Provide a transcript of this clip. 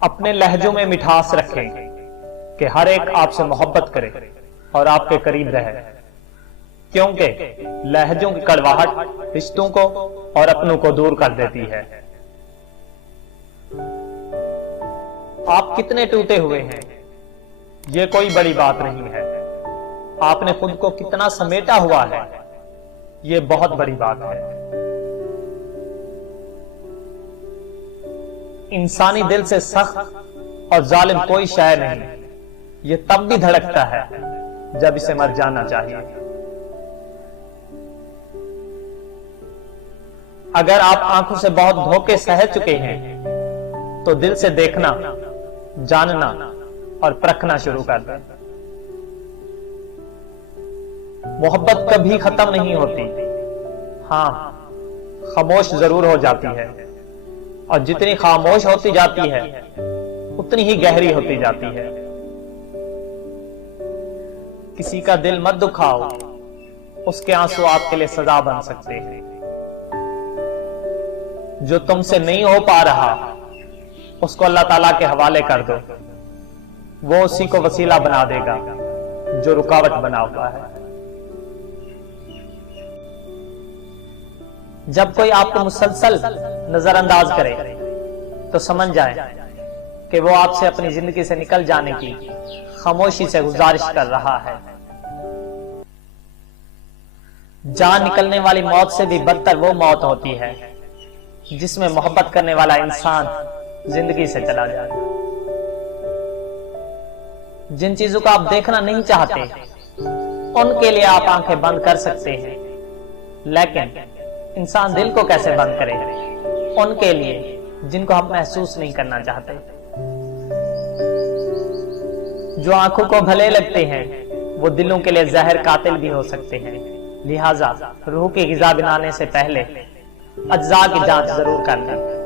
अपने लहजों में मिठास रखें कि हर एक आपसे मोहब्बत करे और आपके करीब रहे, क्योंकि लहजों की कड़वाहट रिश्तों को और अपनों को दूर कर देती है। आप कितने टूटे हुए हैं, यह कोई बड़ी बात नहीं है। आपने खुद को कितना समेटा हुआ है, यह बहुत बड़ी बात है। इंसानी दिल से सख्त और जालिम कोई शय नहीं, यह तब भी धड़कता है जब इसे मर जाना चाहिए। अगर आप आंखों से बहुत धोखे सह चुके हैं तो दिल से देखना, जानना और परखना शुरू कर दें। मोहब्बत कभी खत्म नहीं होती, हां खामोश जरूर हो जाती है, और जितनी खामोश होती जाती है उतनी ही गहरी होती जाती है। किसी का दिल मत दुखाओ, उसके आंसू आपके लिए सजा बन सकते हैं। जो तुमसे नहीं हो पा रहा उसको अल्लाह ताला के हवाले कर दो, वो उसी को वसीला बना देगा जो रुकावट बना हुआ है। जब कोई आपको मुसलसल नजरअंदाज करे तो समझ जाए कि वो आपसे अपनी जिंदगी से निकल जाने की खामोशी से गुजारिश कर रहा है। जान निकलने वाली मौत से भी बदतर वो मौत होती है जिसमें मोहब्बत करने वाला इंसान जिंदगी से चला जाए। जिन चीजों को आप देखना नहीं चाहते उनके लिए आप आंखें बंद कर सकते हैं, लेकिन इंसान दिल को कैसे बंद करे उनके लिए जिनको हम महसूस नहीं करना चाहते। जो आंखों को भले लगते हैं वो दिलों के लिए जहर कातिल भी हो सकते हैं। लिहाजा रूह की ग़िज़ा बनाने से पहले अज्जा की जांच जरूर कर लें।